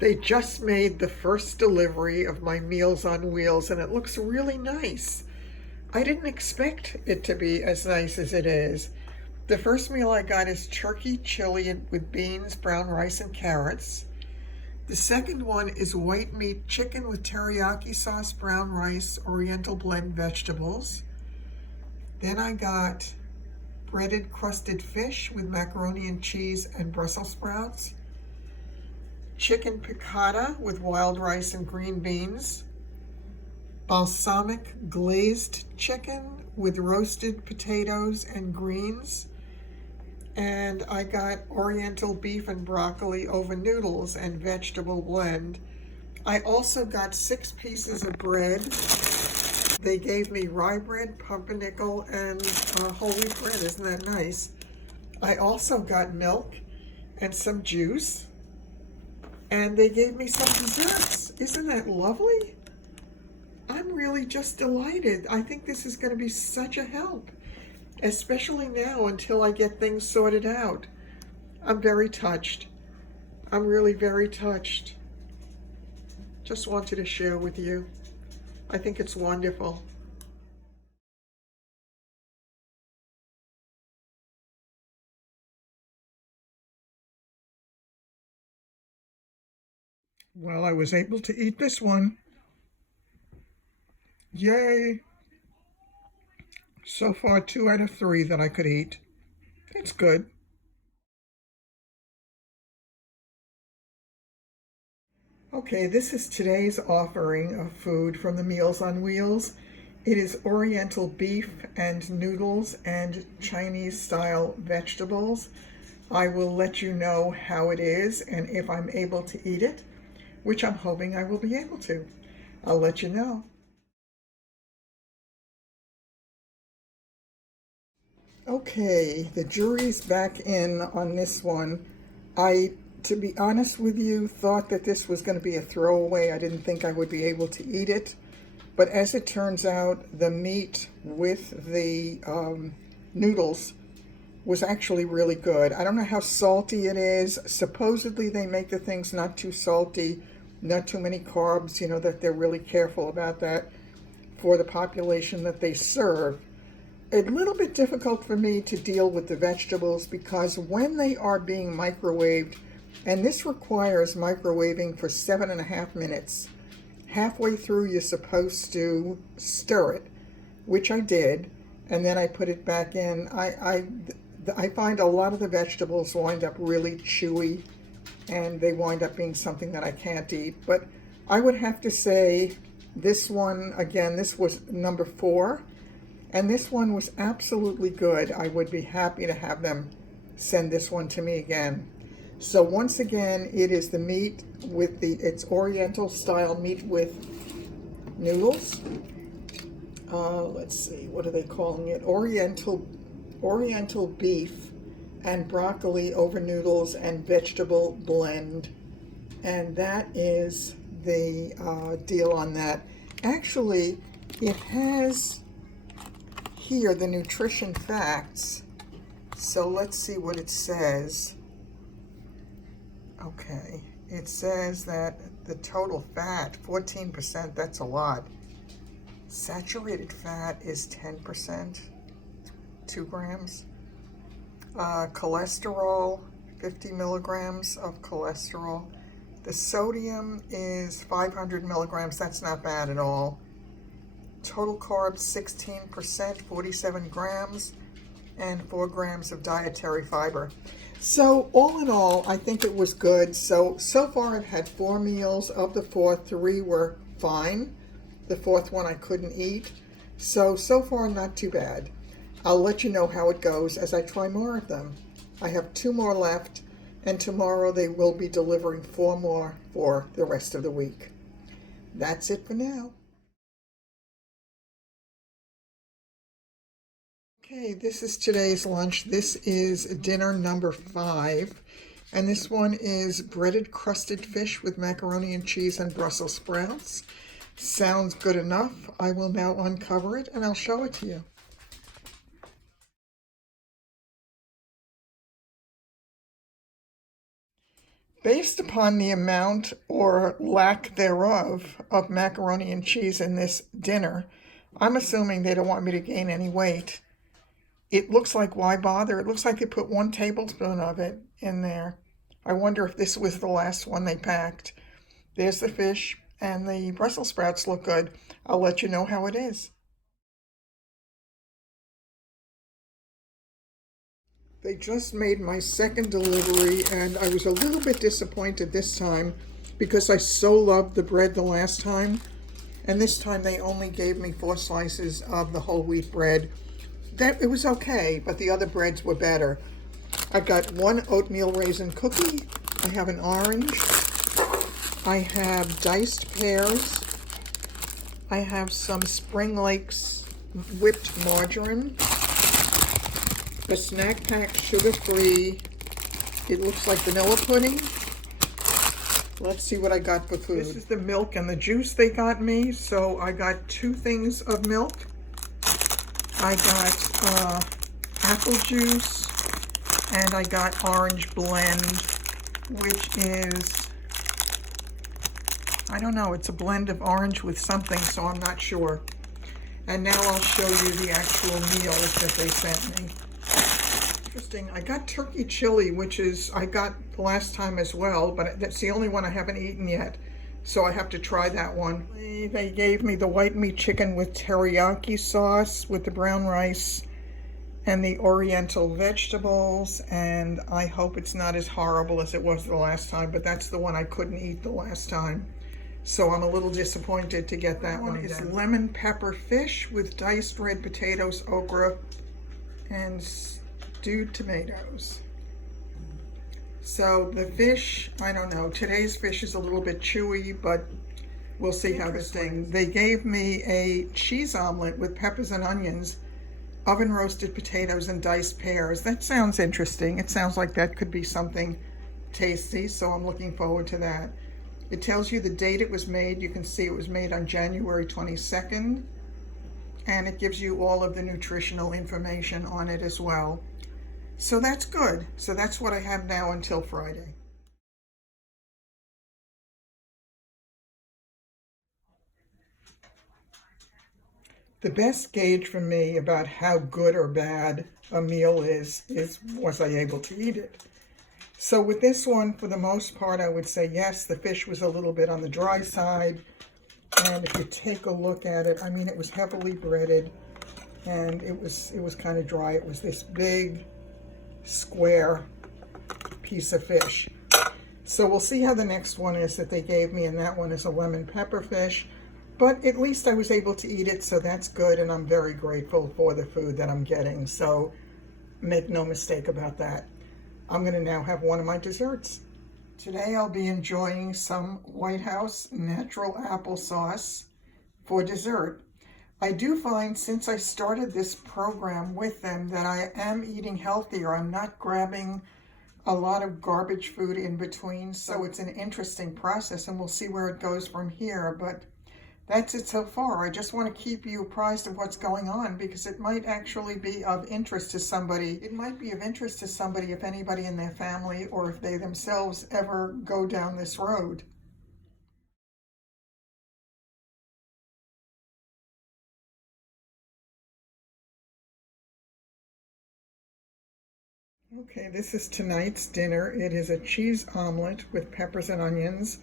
They just made the first delivery of my Meals on Wheels, and it looks really nice. I didn't expect it to be as nice as it is. The first meal I got is turkey chili with beans, brown rice, and carrots. The second one is white meat chicken with teriyaki sauce, brown rice, oriental blend vegetables. Then I got breaded crusted fish with macaroni and cheese and Brussels sprouts. Chicken piccata with wild rice and green beans. Balsamic glazed chicken with roasted potatoes and greens. And I got oriental beef and broccoli over noodles and vegetable blend. I also got 6 pieces of bread. They gave me rye bread, pumpernickel, and whole wheat bread. Isn't that nice? I also got milk and some juice. And they gave me some desserts. Isn't that lovely? I'm really just delighted. I think this is going to be such a help, especially now until I get things sorted out. I'm very touched. I'm really very touched. Just wanted to share with you. I think it's wonderful. Well, I was able to eat this one. Yay! So far, 2 out of 3 that I could eat. It's good. Okay, this is today's offering of food from the Meals on Wheels. It is oriental beef and noodles and Chinese style vegetables. I will let you know how it is and if I'm able to eat it, which I'm hoping I will be able to. I'll let you know. Okay, the jury's back in on this one. To be honest with you, thought that this was going to be a throwaway. I didn't think I would be able to eat it. But as it turns out, the meat with the noodles was actually really good. I don't know how salty it is. Supposedly they make the things not too salty, not too many carbs, that they're really careful about that for the population that they serve. A little bit difficult for me to deal with the vegetables because when they are being microwaved, and this requires microwaving for 7.5 minutes, halfway through you're supposed to stir it, which I did, and then I put it back in. I find a lot of the vegetables wind up really chewy, and they wind up being something that I can't eat. But I would have to say this one, again, this was number 4. And this one was absolutely good. I would be happy to have them send this one to me again. So once again, it is the meat with it's oriental style meat with noodles. Let's see, what are they calling it? Oriental beef and broccoli over noodles and vegetable blend. And that is the deal on that. Actually, it has here the nutrition facts, so let's see what it says. Okay, it says that the total fat, 14%, that's a lot. Saturated fat is 10%, 2 grams. Cholesterol, 50 milligrams of cholesterol. The sodium is 500 milligrams, that's not bad at all. Total carbs 16%, 47 grams, and 4 grams of dietary fiber. So all in all, I think it was good. So far I've had 4 meals. Of the 4, 3 were fine. The 4th one I couldn't eat. So far not too bad. I'll let you know how it goes as I try more of them. I have 2 more left, and tomorrow they will be delivering 4 more for the rest of the week. That's it for now. Okay, this is today's lunch. This is dinner number 5, and this one is breaded crusted fish with macaroni and cheese and Brussels sprouts. Sounds good enough. I will now uncover it and I'll show it to you. Based upon the amount or lack thereof of macaroni and cheese in this dinner, I'm assuming they don't want me to gain any weight. It looks like, why bother? It looks like they put 1 tablespoon of it in there. I wonder if this was the last one they packed. There's the fish, and the Brussels sprouts look good. I'll let you know how it is. They just made my second delivery, and I was a little bit disappointed this time because I so loved the bread the last time. And this time they only gave me 4 slices of the whole wheat bread. That it was okay, but the other breads were better. I've got 1 oatmeal raisin cookie. I have an orange. I have diced pears. I have some Spring Lakes whipped margarine. A snack pack, sugar-free. It looks like vanilla pudding. Let's see what I got for food. This is the milk and the juice they got me. So I got 2 things of milk. I got apple juice, and I got orange blend, which is, I don't know, it's a blend of orange with something, so I'm not sure. And now I'll show you the actual meal that they sent me. Interesting, I got turkey chili, which is, I got the last time as well, but that's the only one I haven't eaten yet, so I have to try that one. They gave me the white meat chicken with teriyaki sauce with the brown rice and the oriental vegetables, and I hope it's not as horrible as it was the last time, but that's the one I couldn't eat the last time. So I'm a little disappointed to get that one. It's lemon pepper fish with diced red potatoes, okra, and stewed tomatoes. So the fish, I don't know, today's fish is a little bit chewy, but we'll see how this thing. They gave me a cheese omelet with peppers and onions, oven roasted potatoes, and diced pears. That sounds interesting. It sounds like that could be something tasty, so I'm looking forward to that. It tells you the date it was made. You can see it was made on January 22nd, and it gives you all of the nutritional information on it as well. So that's good. So that's what I have now until Friday. The best gauge for me about how good or bad a meal is was I able to eat it? So with this one, for the most part, I would say yes, the fish was a little bit on the dry side. And if you take a look at it, I mean, it was heavily breaded, and it was kind of dry. It was this big square piece of fish. So we'll see how the next one is that they gave me, and that one is a lemon pepper fish. But at least I was able to eat it, so that's good, and I'm very grateful for the food that I'm getting. So make no mistake about that. I'm going to now have one of my desserts. Today I'll be enjoying some White House natural applesauce for dessert. I do find since I started this program with them that I am eating healthier. I'm not grabbing a lot of garbage food in between, so it's an interesting process, and we'll see where it goes from here. But that's it so far. I just want to keep you apprised of what's going on because it might actually be of interest to somebody. It might be of interest to somebody if anybody in their family or if they themselves ever go down this road. Okay, this is tonight's dinner. It is a cheese omelet with peppers and onions,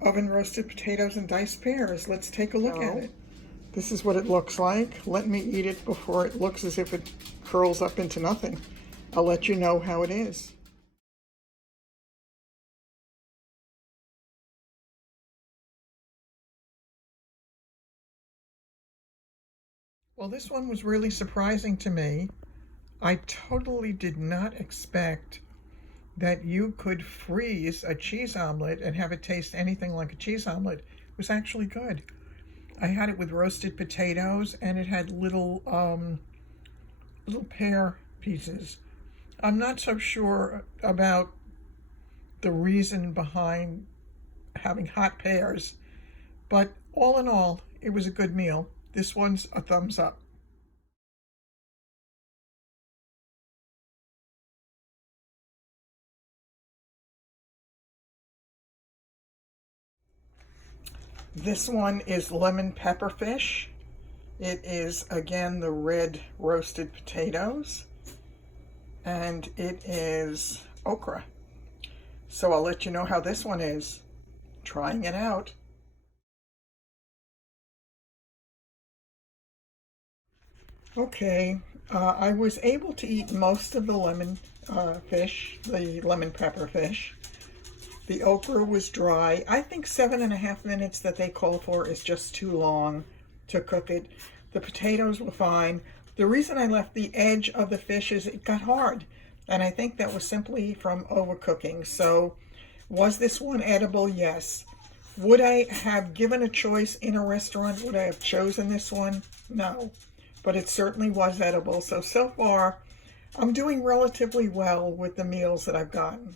oven roasted potatoes, and diced pears. Let's take a look at it. This is what it looks like. Let me eat it before it looks as if it curls up into nothing. I'll let you know how it is. Well, this one was really surprising to me. I totally did not expect that you could freeze a cheese omelet and have it taste anything like a cheese omelet. It was actually good. I had it with roasted potatoes, and it had little pear pieces. I'm not so sure about the reason behind having hot pears, but all in all, it was a good meal. This one's a thumbs up. This one is lemon pepper fish. It is, again, the red roasted potatoes. And it is okra. So I'll let you know how this one is. Trying it out. Okay, I was able to eat most of the lemon fish, the lemon pepper fish. The okra was dry. I think 7.5 minutes that they call for is just too long to cook it. The potatoes were fine. The reason I left the edge of the fish is it got hard, and I think that was simply from overcooking. So, was this one edible? Yes. Would I have given a choice in a restaurant? Would I have chosen this one? No. But it certainly was edible. So far, I'm doing relatively well with the meals that I've gotten.